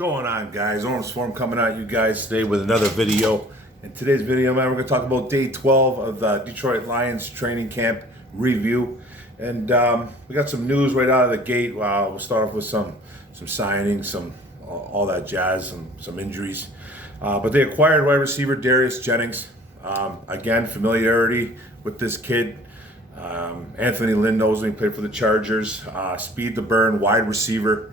Going on, guys? Orange Swarm coming at you guys today with another video. In today's video, man, we're going to talk about day 12 of the Detroit Lions training camp review. And we got some news right out of the gate. We'll start off with some signings, all that jazz, some injuries. But they acquired wide receiver Darius Jennings. Again, familiarity with this kid. Anthony Lynn knows him. He played for the Chargers. Speed to burn, wide receiver.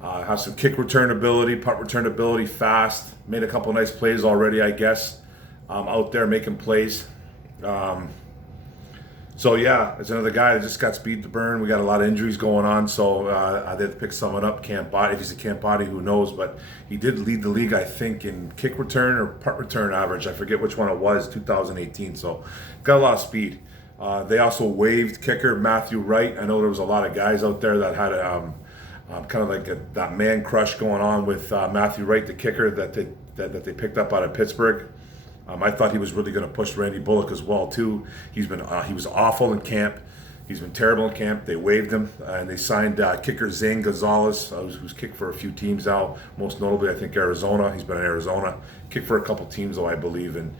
Has some kick return ability, punt return ability, fast. Made a couple nice plays already, I guess. Out there making plays. So yeah, it's another guy that just got speed to burn. We got a lot of injuries going on, so I did pick someone up. Camp body. If he's a camp body, who knows? But he did lead the league, I think, in kick return or punt return average. I forget which one it was. 2018. So got a lot of speed. They also waived kicker Matthew Wright. I know there was a lot of guys out there that had kind of like that man crush going on with Matthew Wright, the kicker that they picked up out of Pittsburgh. I thought he was really going to push Randy Bullock as well too. He was awful in camp. He's been terrible in camp. They waived him and they signed kicker Zane Gonzalez, who's kicked for a few teams now. Most notably, I think Arizona. He's been in Arizona. Kicked for a couple teams though, I believe. And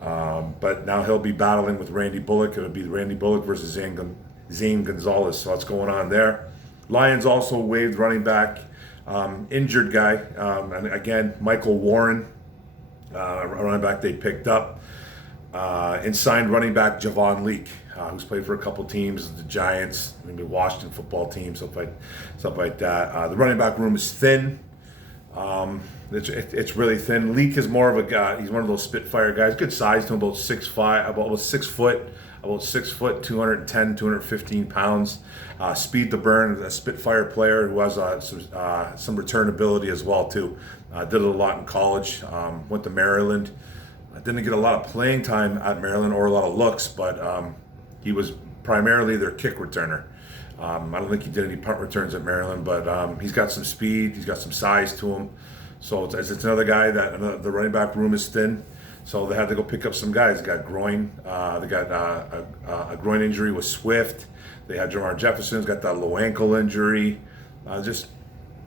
but now he'll be battling with Randy Bullock. It'll be Randy Bullock versus Zane Gonzalez. So what's going on there? Lions also waived running back, injured guy, and again, Michael Warren, running back they picked up, and signed running back Javon Leake, who's played for a couple teams, the Giants, maybe Washington football team, stuff like that. The running back room is thin. It's really thin. Leake is more of a guy. He's one of those Spitfire guys, good size to him, about 6'5", about 6 foot. About 6 foot, 210, 215 pounds. Speed to burn, a Spitfire player who has some return ability as well too. Did it a lot in college. Went to Maryland. Didn't get a lot of playing time at Maryland or a lot of looks, but he was primarily their kick returner. I don't think he did any punt returns at Maryland, but he's got some speed. He's got some size to him. So it's another guy that the running back room is thin. So they had to go pick up some guys. They got groin. They got a groin injury with Swift. They had Jermar Jefferson's got that low ankle injury. Just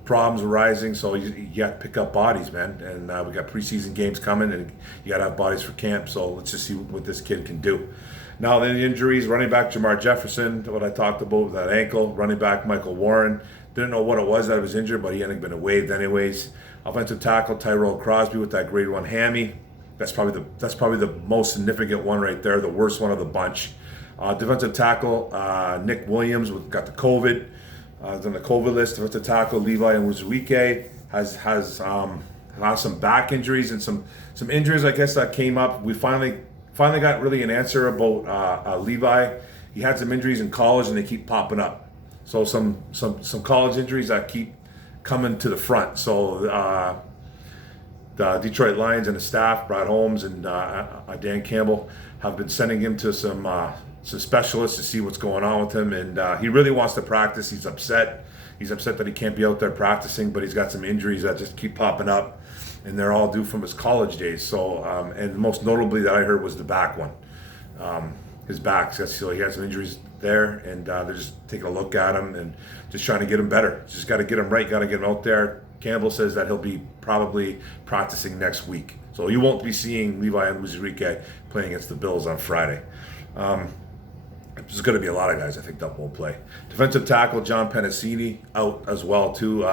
problems arising. So you got to pick up bodies, man. And we got preseason games coming, and you got to have bodies for camp. So let's just see what this kid can do. Now then, the injuries: running back Jermar Jefferson, what I talked about with that ankle. Running back Michael Warren. Didn't know what it was that was injured, but he hadn't been waived anyways. Offensive tackle Tyrell Crosby with that grade 1 hammy. That's probably the most significant one right there, the worst one of the bunch. Defensive tackle Nick Williams got the COVID. He's on the COVID list. Defensive tackle Levi Onwuzurike has some back injuries and some injuries, I guess, that came up. We finally got really an answer about Levi. He had some injuries in college and they keep popping up. So some college injuries that keep coming to the front. So the Detroit Lions and the staff, Brad Holmes and Dan Campbell, have been sending him to some specialists to see what's going on with him. And he really wants to practice. He's upset. He's upset that he can't be out there practicing, but he's got some injuries that just keep popping up. And they're all due from his college days. So, and most notably that I heard was the back one. His back. So he had some injuries there, and they're just taking a look at him and just trying to get him better. Just got to get him right. Got to get him out there. Campbell says that he'll be probably practicing next week. So you won't be seeing Levi Onwuzurike playing against the Bills on Friday. There's going to be a lot of guys, I think, that won't play. Defensive tackle John Pennicini out as well, too.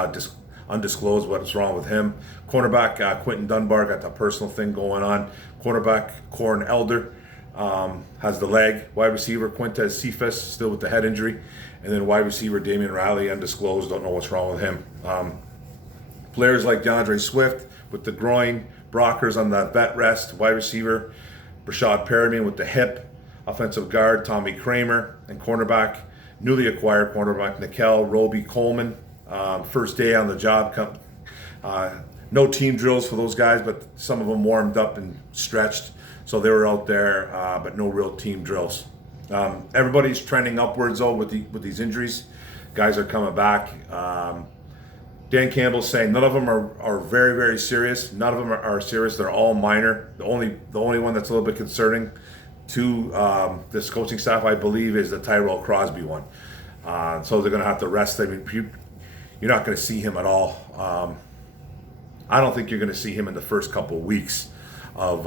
Undisclosed what's wrong with him. Cornerback Quentin Dunbar got that personal thing going on. Cornerback Corn Elder has the leg. Wide receiver Quintez Cephas still with the head injury. And then wide receiver Damian Riley, undisclosed. Don't know what's wrong with him. Players like DeAndre Swift with the groin, Brockers on the vet rest, wide receiver Brashad Perriman with the hip, offensive guard Tommy Kramer, and cornerback, newly acquired cornerback Nikel Roby Coleman. First day on the job. No team drills for those guys, but some of them warmed up and stretched, so they were out there, but no real team drills. Everybody's trending upwards though with these injuries. Guys are coming back. Dan Campbell's saying none of them are very, very serious. None of them are serious. They're all minor. The only one that's a little bit concerning to this coaching staff, I believe, is the Tyrell Crosby one. So they're going to have to rest. I mean, you're not going to see him at all I don't think you're going to see him in the first couple of weeks of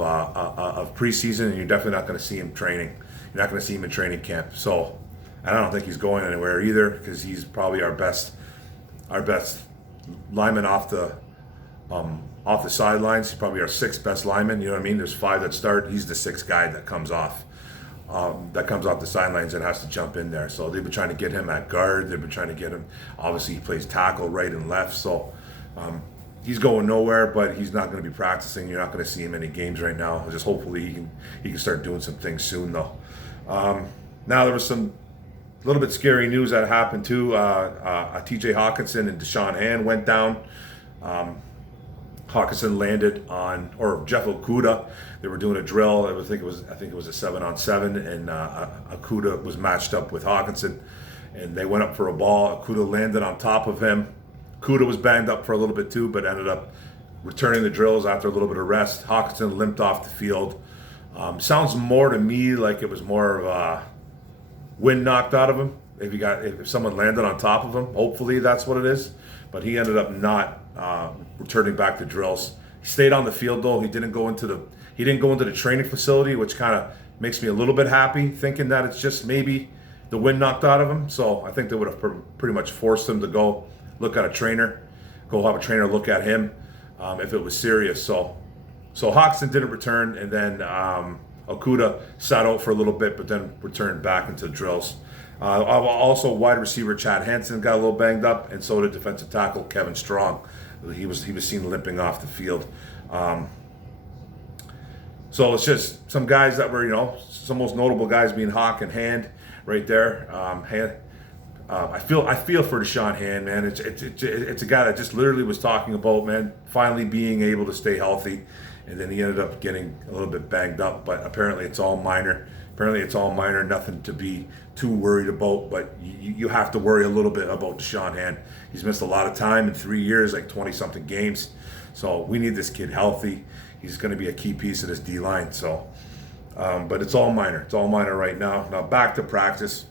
preseason, and you're definitely not going to see him training. You're not going to see him in training camp. So, and I don't think he's going anywhere either, because he's probably our best lineman off the sidelines. He's probably our sixth best lineman. You know what I mean? There's 5 that start. He's the 6th guy that comes off the sidelines and has to jump in there. So they've been trying to get him at guard. They've been trying to get him. Obviously, he plays tackle right and left. So he's going nowhere, but he's not going to be practicing. You're not going to see him in any games right now. Just hopefully he can start doing some things soon, though. Now there was some little bit scary news that happened too. T.J. Hawkinson and Deshaun Hand went down. Hawkinson landed on, or Jeff Okudah. They were doing a drill. I think it was a 7-on-7, and Okudah was matched up with Hawkinson, and they went up for a ball. Okudah landed on top of him. Okudah was banged up for a little bit too, but ended up returning the drills after a little bit of rest. Hawkinson limped off the field. Sounds more to me like it was more of wind knocked out of him. If someone landed on top of him, hopefully that's what it is. But he ended up not returning back to drills. He stayed on the field though. He didn't go into the training facility, which kind of makes me a little bit happy, thinking that it's just maybe the wind knocked out of him. So I think they would have pretty much forced him to go look at a trainer, go have a trainer look at him if it was serious. So Hawkinson didn't return, and then Okudah sat out for a little bit, but then returned back into drills. Also, wide receiver Chad Hansen got a little banged up, and so did defensive tackle Kevin Strong. He was seen limping off the field. So it's just some guys that were, some most notable guys being Hawk and Hand right there. I feel for Deshaun Hand, man. It's a guy that just literally was talking about, man, finally being able to stay healthy, and then he ended up getting a little bit banged up. But apparently it's all minor. Nothing to be too worried about. But you have to worry a little bit about Deshaun Hand. He's missed a lot of time in 3 years, like 20-something games. So we need this kid healthy. He's going to be a key piece of this D-line. So, but it's all minor. It's all minor right now. Now back to practice.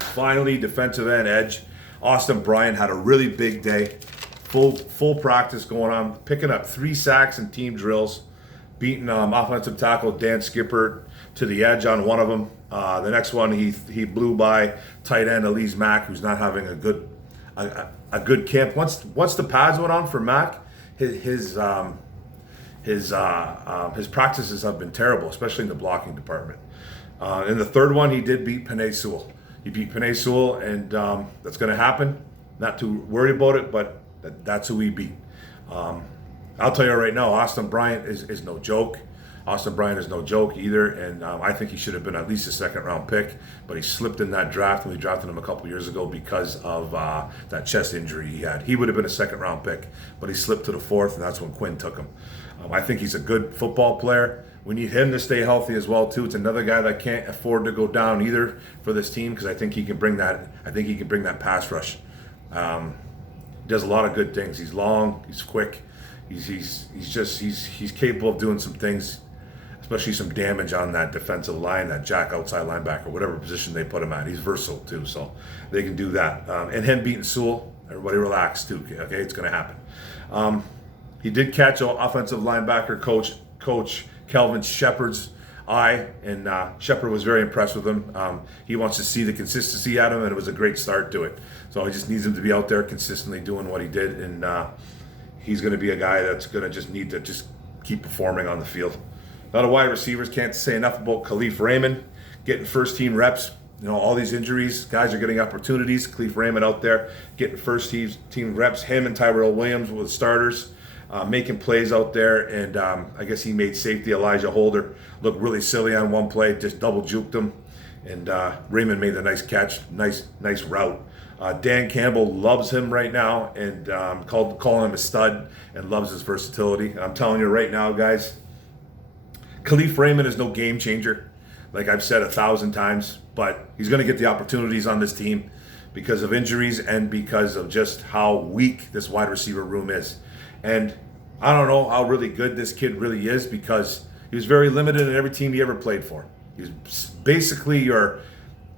Finally, defensive end edge Austin Bryant had a really big day. Full practice going on, picking up 3 sacks in team drills, beating offensive tackle Dan Skipper to the edge on one of them. The next one he blew by tight end Elise Mack, who's not having a good camp. Once the pads went on for Mack, his practices have been terrible, especially in the blocking department. In the third one, he did beat Penei Sewell. He beat Penei Sewell, and that's going to happen. Not too worried about it, but that's who he beat. I'll tell you right now, Austin Bryant is no joke. Austin Bryant is no joke either, and I think he should have been at least a second-round pick, but he slipped in that draft when we drafted him a couple years ago because of that chest injury he had. He would have been a second-round pick, but he slipped to the 4th, and that's when Quinn took him. I think he's a good football player. We need him to stay healthy as well too. It's another guy that can't afford to go down either for this team, because I think he can bring that. I think he can bring that pass rush. He does a lot of good things. He's long. He's quick. He's capable of doing some things, especially some damage on that defensive line, that jack outside linebacker, whatever position they put him at. He's versatile too, so they can do that. And him beating Sewell, everybody relax too. Okay, it's going to happen. He did catch offensive linebacker coach Kelvin Shepard's eye, and Shepard was very impressed with him. He wants to see the consistency out of him, and it was a great start to it. So he just needs him to be out there consistently doing what he did, and he's going to be a guy that's going to just need to just keep performing on the field. Now the wide receivers, can't say enough about Khalif Raymond getting first-team reps. All these injuries, guys are getting opportunities. Khalif Raymond out there getting first-team reps. Him and Tyrell Williams were the starters. Making plays out there, and I guess he made safety Elijah Holder look really silly on one play, just double juked him, and Raymond made a nice catch, nice route. Dan Campbell loves him right now, and calling him a stud, and loves his versatility. And I'm telling you right now, guys, Khalif Raymond is no game changer, like I've said 1,000 times, but he's going to get the opportunities on this team because of injuries and because of just how weak this wide receiver room is. And I don't know how really good this kid really is, because he was very limited in every team he ever played for. He was basically your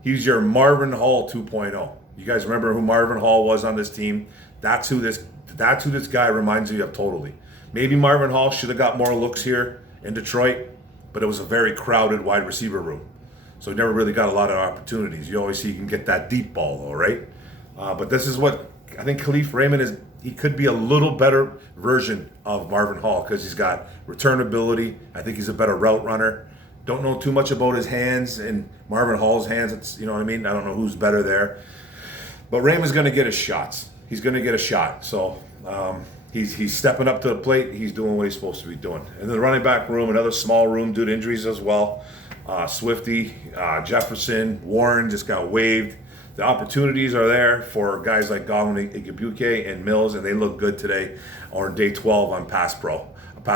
Marvin Hall 2.0. You guys remember who Marvin Hall was on this team? That's who this guy reminds you of totally. Maybe Marvin Hall should have got more looks here in Detroit, but it was a very crowded wide receiver room. So he never really got a lot of opportunities. You always see he can get that deep ball though, right? But this is what I think Khalif Raymond is. He could be a little better version of Marvin Hall because he's got return ability. I think he's a better route runner. Don't know too much about his hands and Marvin Hall's hands. It's, you know what I mean? I don't know who's better there. But Raymond's going to get his shots. He's going to get a shot. So he's stepping up to the plate. He's doing what he's supposed to be doing. And the running back room, another small room due to injuries as well. Swifty, Jefferson, Warren just got waived. The opportunities are there for guys like Godwin, Igbuke, and Mills, and they look good today on day 12 on pass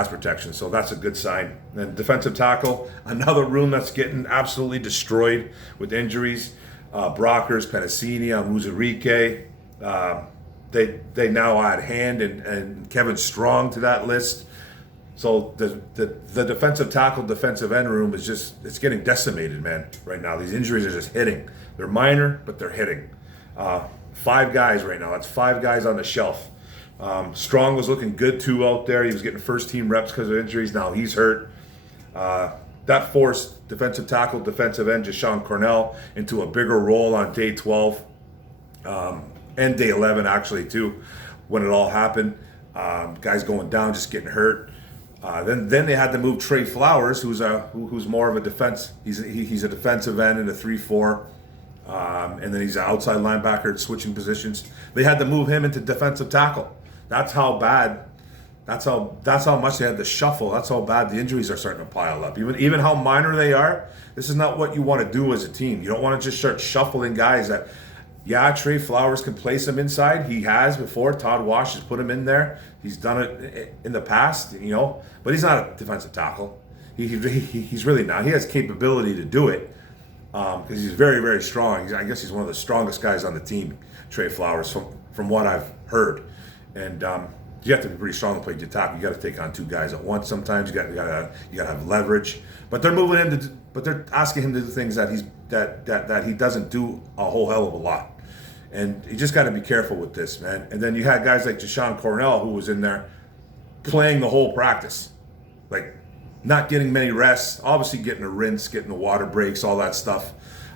protection. So that's a good sign. And defensive tackle, another room that's getting absolutely destroyed with injuries. Brockers, Penasini, Muzurike. They now add Hand and Kevin Strong to that list. So the defensive tackle, defensive end room is it's getting decimated, man, right now. These injuries are just hitting. They're minor, but they're hitting. 5 guys right now. That's 5 guys on the shelf. Strong was looking good too out there. He was getting first team reps because of injuries. Now he's hurt. That forced defensive tackle, defensive end, Jashawn Cornell into a bigger role on day 12 and day 11 actually too, when it all happened. Guys going down, just getting hurt. Then they had to move Trey Flowers, who's more of a defense. He's a defensive end in a 3-4, and then he's an outside linebacker switching positions. They had to move him into defensive tackle. That's how bad. That's how much they had to shuffle. That's how bad the injuries are starting to pile up. Even how minor they are. This is not what you want to do as a team. You don't want to just start shuffling guys that. Yeah, Trey Flowers can place him inside. He has before. Todd Wash has put him in there. He's done it in the past, but he's not a defensive tackle. He's really not. He has capability to do it because he's very, very strong. I guess he's one of the strongest guys on the team, Trey Flowers, from what I've heard. And you have to be pretty strong to play tackle. You got to take on 2 guys at once. Sometimes you got to have leverage. But they're moving him but they're asking him to do things that he doesn't do a whole hell of a lot. And you just got to be careful with this, man. And then you had guys like Jashawn Cornell, who was in there playing the whole practice, like not getting many rests, obviously getting a rinse, getting the water breaks, all that stuff.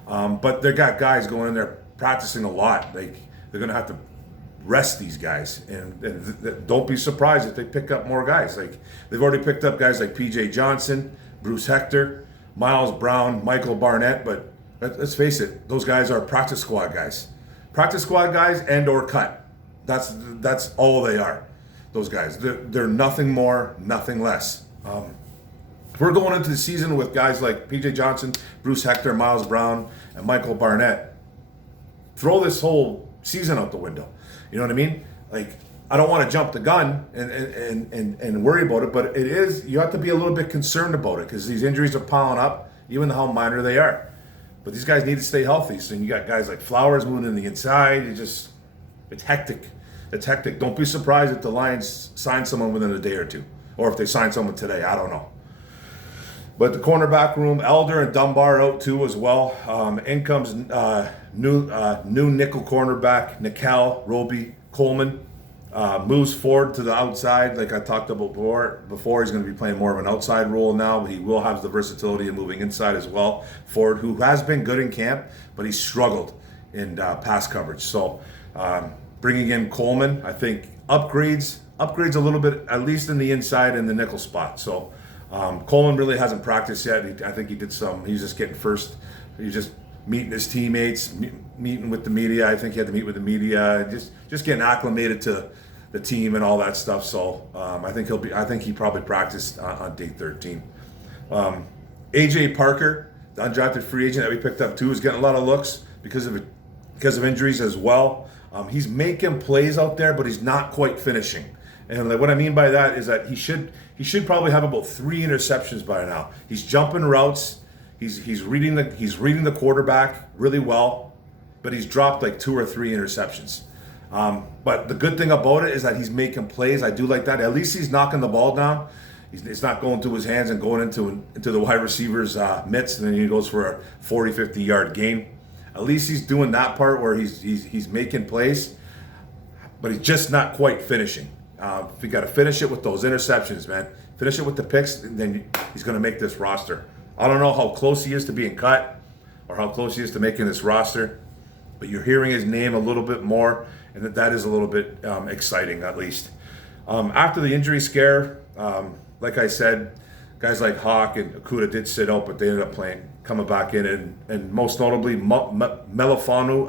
But they got guys going in there practicing a lot. Like they're going to have to rest these guys, and don't be surprised if they pick up more guys. Like they've already picked up guys like P.J. Johnson, Bruce Hector, Miles Brown, Michael Barnett. But let's face it, those guys are practice squad guys. Practice squad guys and or cut. That's all they are. Those guys. They're nothing more, nothing less. We're going into the season with guys like P.J. Johnson, Bruce Hector, Miles Brown, and Michael Barnett. Throw this whole season out the window. You know what I mean? Like, I don't want to jump the gun and worry about it, but you have to be a little bit concerned about it because these injuries are piling up, even how minor they are. But these guys need to stay healthy. So you got guys like Flowers moving in the inside. It's hectic. It's hectic. Don't be surprised if the Lions sign someone within a day or two, or if they sign someone today. I don't know. But the cornerback room, Elder and Dunbar out too as well. In comes new nickel cornerback, Nikel, Roby, Coleman. Moves forward to the outside, like I talked about before. He's going to be playing more of an outside role now, but he will have the versatility of moving inside as well. Ford, who has been good in camp, but he struggled in pass coverage. So bringing in Coleman, I think upgrades a little bit, at least in the inside and the nickel spot. So Coleman really hasn't practiced yet. I think he did some. He's just getting first. He's just meeting his teammates, meeting with the media. I think he had to meet with the media, just getting acclimated to the team and all that stuff. So I think he probably practiced on day 13. AJ Parker, the undrafted free agent that we picked up too, is getting a lot of looks because of injuries as well. He's making plays out there, but he's not quite finishing. And what I mean by that is that he should probably have about 3 interceptions by now. He's jumping routes. He's reading the quarterback really well, but he's dropped like 2 or 3 interceptions. But the good thing about it is that he's making plays. I do like that. At least he's knocking the ball down. It's not going through his hands and going into the wide receiver's mitts, and then he goes for a 40, 50-yard gain. At least he's doing that part where he's making plays, but he's just not quite finishing. You got to finish it with those interceptions, man. Finish it with the picks, and then he's going to make this roster. I don't know how close he is to being cut or how close he is to making this roster, but you're hearing his name a little bit more, and that is a little bit exciting, at least. After the injury scare, like I said, guys like Hawk and Okudah did sit out, but they ended up coming back in, and most notably Melifonwu,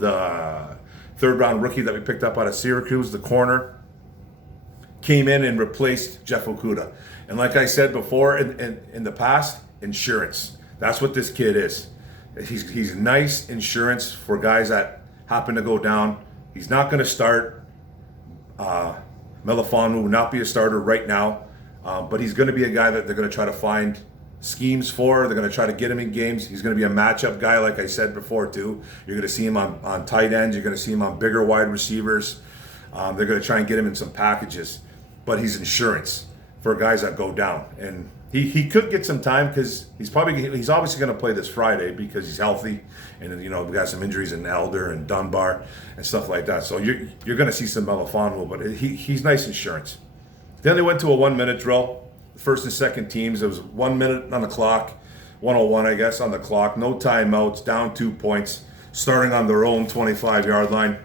the third-round rookie that we picked up out of Syracuse, the corner, came in and replaced Jeff Okudah. And like I said before, in the past, insurance. That's what this kid is. He's nice insurance for guys that happen to go down. He's not going to start. Melifonwu will not be a starter right now, but he's going to be a guy that they're going to try to find schemes for. They're going to try to get him in games. He's going to be a matchup guy, like I said before, too. You're going to see him on tight ends. You're going to see him on bigger wide receivers. They're going to try and get him in some packages. But he's insurance for guys that go down. And he could get some time because he's obviously going to play this Friday because he's healthy. And, we got some injuries in Elder and Dunbar and stuff like that. So you're going to see some Melifonwu, but he's nice insurance. Then they went to a 1-minute drill. The first and second teams, it was 1 minute on the clock, 1:01, I guess, on the clock. No timeouts, down 2 points, starting on their own 25-yard line.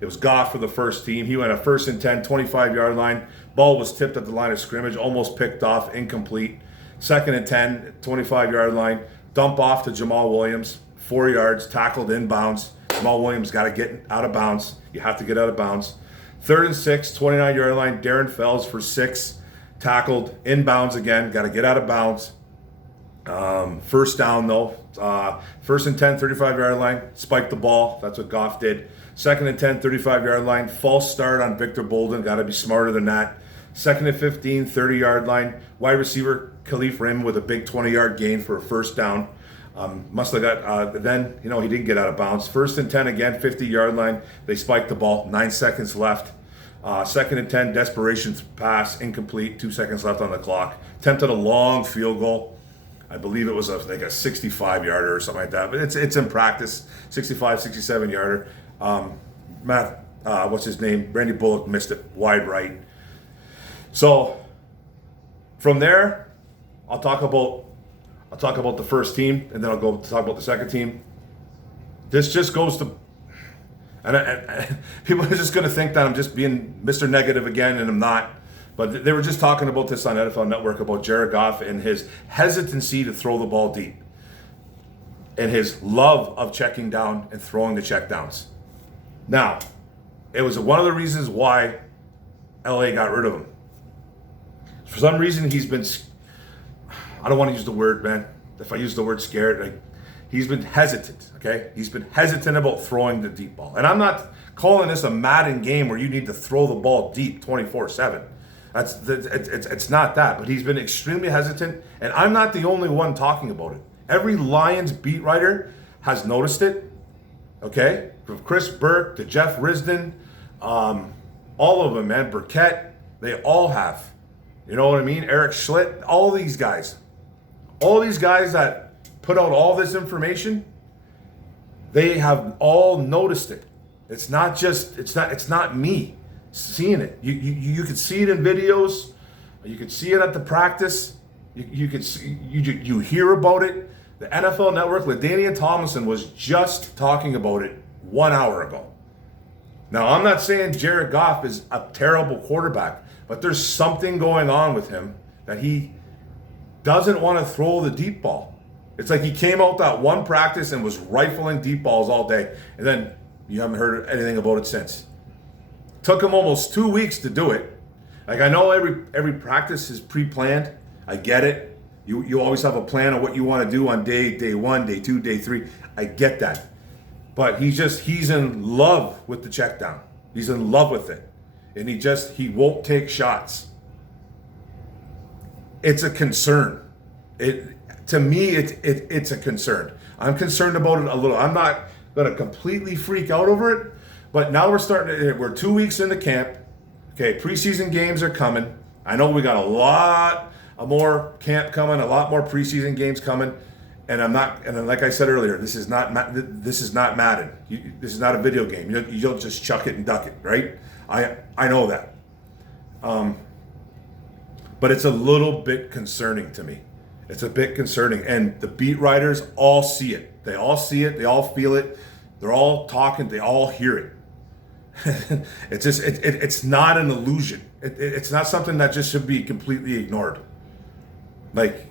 It was Goff for the first team. He went a 1st and 10, 25-yard line. Ball was tipped at the line of scrimmage, almost picked off, incomplete. 2nd and 10, 25-yard line. Dump off to Jamal Williams, 4 yards, tackled inbounds. Jamal Williams got to get out of bounds. You have to get out of bounds. 3rd and 6, 29-yard line. Darren Fells for 6, tackled inbounds again. Got to get out of bounds. First down, though. 1st and 10, 35-yard line. Spiked the ball. That's what Goff did. 2nd and 10, 35-yard line. False start on Victor Bolden. Got to be smarter than that. 2nd and 15, 30-yard line. Wide receiver Khalif Raymond with a big 20-yard gain for a first down. Must have got, then, he didn't get out of bounds. 1st and 10 again, 50-yard line. They spiked the ball. 9 seconds left. 2nd and 10, desperation pass, incomplete. 2 seconds left on the clock. Attempted a long field goal. I believe it was like a 65-yarder or something like that. But it's in practice. 65, 67-yarder. What's his name? Randy Bullock missed it wide right. So from there, I'll talk about the first team, and then I'll go talk about the second team. This just goes to, and people are just going to think that I'm just being Mr. Negative again, and I'm not. But they were just talking about this on NFL Network about Jared Goff and his hesitancy to throw the ball deep, and his love of checking down and throwing the checkdowns. Now, it was one of the reasons why LA got rid of him. For some reason, he's been, I don't want to use the word, man. If I use the word scared, he's been hesitant, okay? He's been hesitant about throwing the deep ball. And I'm not calling this a Madden game where you need to throw the ball deep 24/7. It's not that, but he's been extremely hesitant, and I'm not the only one talking about it. Every Lions beat writer has noticed it, okay? From Chris Burke to Jeff Risdon, all of them, man. Burkett, they all have. You know what I mean? Eric Schlitt, all these guys that put out all this information, they have all noticed it. It's not me seeing it. You could see it in videos. You could see it at the practice. You hear about it. The NFL Network, LaDainian Tomlinson was just talking about it 1 hour ago. Now, I'm not saying Jared Goff is a terrible quarterback, but there's something going on with him that he doesn't want to throw the deep ball. It's like he came out that one practice and was rifling deep balls all day, and then you haven't heard anything about it since. Took him almost 2 weeks to do it. Like, I know every practice is pre-planned. I get it. You always have a plan of what you want to do on day 1, day 2, day 3. I get that. But he's in love with the check down. He's in love with it. And he won't take shots. It's a concern. To me, it's a concern. I'm concerned about it a little. I'm not going to completely freak out over it, but now we're 2 weeks into camp. Okay, preseason games are coming. I know we got a lot more camp coming, a lot more preseason games coming, And I'm not, and then like I said earlier, this is not Madden. This is not a video game. You don't just chuck it and duck it, right? I know that. But it's a little bit concerning to me. It's a bit concerning, and the beat writers all see it. They all see it. They all feel it. They're all talking. They all hear it. It's just it's not an illusion. It's not something that just should be completely ignored. Like,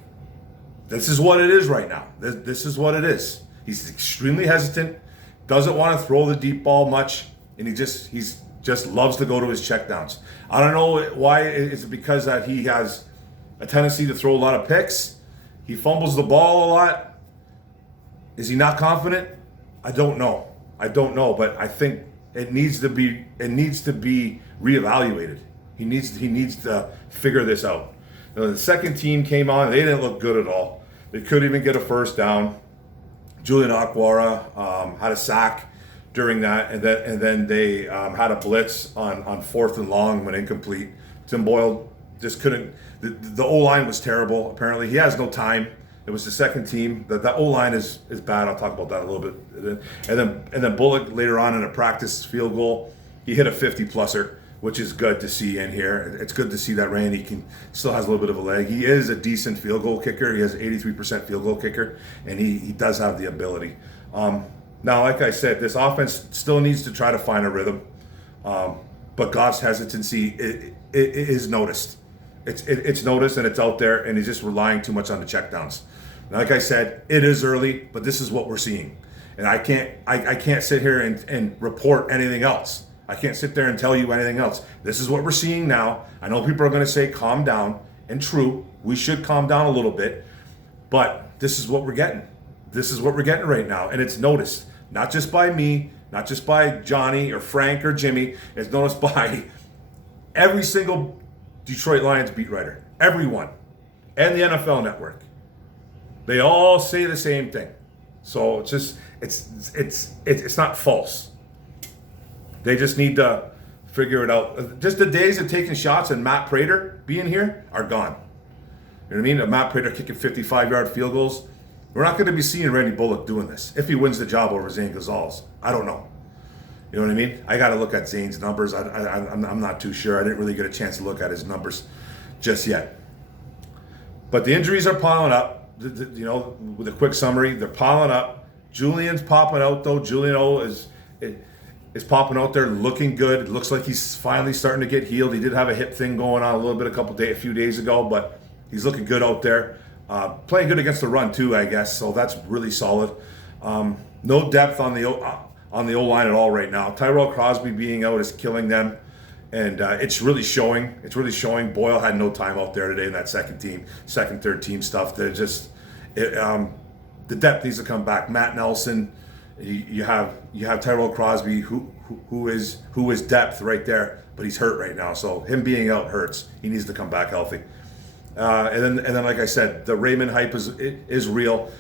this is what it is right now. This is what it is. He's extremely hesitant, doesn't want to throw the deep ball much, and he just loves to go to his checkdowns. I don't know why. Is it because that he has a tendency to throw a lot of picks? He fumbles the ball a lot. Is he not confident? I don't know, but I think it needs to be reevaluated. He needs to figure this out. The second team came on. They didn't look good at all. They couldn't even get a first down. Julian Aquara had a sack during that, and then they had a blitz on 4th and long when incomplete. Tim Boyle just couldn't. The O-line was terrible. Apparently, he has no time. It was the second team. The O-line is bad. I'll talk about that a little bit. And then Bullock later on in a practice field goal, he hit a 50-pluser, which is good to see in here. It's good to see that Randy still has a little bit of a leg. He is a decent field goal kicker. He has 83% field goal kicker, and he does have the ability. Now, like I said, this offense still needs to try to find a rhythm, but Goff's hesitancy is noticed. It's noticed, and it's out there, and he's just relying too much on the checkdowns. Like I said, it is early, but this is what we're seeing, and I can't sit here and report anything else. I can't sit there and tell you anything else. This is what we're seeing now. I know people are going to say calm down, and true, we should calm down a little bit, but this is what we're getting. This is what we're getting right now, and it's noticed, not just by me, not just by Johnny or Frank or Jimmy. It's noticed by every single Detroit Lions beat writer, everyone, and the NFL Network. They all say the same thing. So it's not false. They just need to figure it out. Just the days of taking shots and Matt Prater being here are gone. You know what I mean? Matt Prater kicking 55-yard field goals. We're not going to be seeing Randy Bullock doing this if he wins the job over Zane Gonzalez. I don't know. You know what I mean? I got to look at Zane's numbers. I'm not too sure. I didn't really get a chance to look at his numbers just yet. But the injuries are piling up. You know, with a quick summary, they're piling up. Julian's popping out, though. Julian is popping out there, looking good. It looks like he's finally starting to get healed. He did have a hip thing going on a little bit a few days ago, but he's looking good out there. Playing good against the run too, I guess. So that's really solid. No depth on the O-line at all right now. Tyrell Crosby being out is killing them, and it's really showing. It's really showing. Boyle had no time out there today in that second, third team stuff. They're just the depth needs to come back. Matt Nelson, you have Tyrell Crosby who is depth right there, but he's hurt right now. So him being out hurts. He needs to come back healthy. And then, like I said, the Raymond hype is real.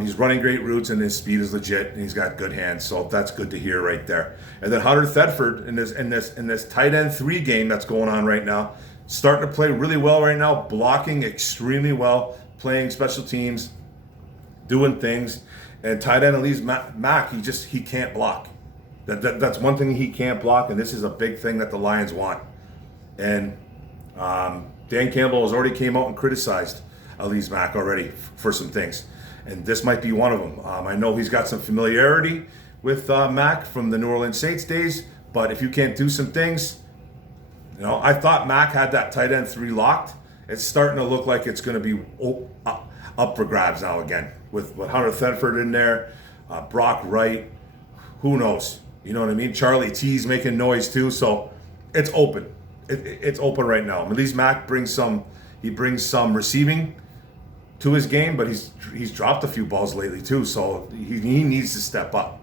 He's running great routes, and his speed is legit, and he's got good hands. So that's good to hear right there. And then Hunter Thetford in this tight end 3 game that's going on right now, starting to play really well right now, blocking extremely well, playing special teams, doing things. And tight end Elise Mack, he can't block. That's one thing he can't block, and this is a big thing that the Lions want. And Dan Campbell has already came out and criticized Elise Mack already for some things, and this might be one of them. I know he's got some familiarity with Mack from the New Orleans Saints days, but if you can't do some things, you know, I thought Mack had that tight end 3 locked. It's starting to look like it's going to be up for grabs now again with Hunter Thetford in there, Brock Wright, who knows? You know what I mean? Charlie T's making noise too, so it's open. It's open right now. Elise Mack brings some receiving to his game, but he's dropped a few balls lately too, so he needs to step up.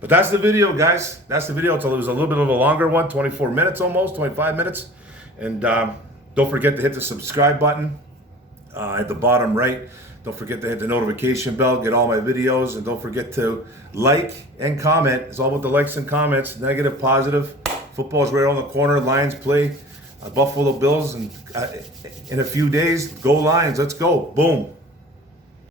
But that's the video, guys. That's the video. It was a little bit of a longer one, 24 minutes almost, 25 minutes. And don't forget to hit the subscribe button at the bottom right. Don't forget to hit the notification bell, get all my videos, and don't forget to like and comment. It's all about the likes and comments, negative, positive. Football's right around the corner. Lions play Buffalo Bills in a few days. Go Lions. Let's go. Boom.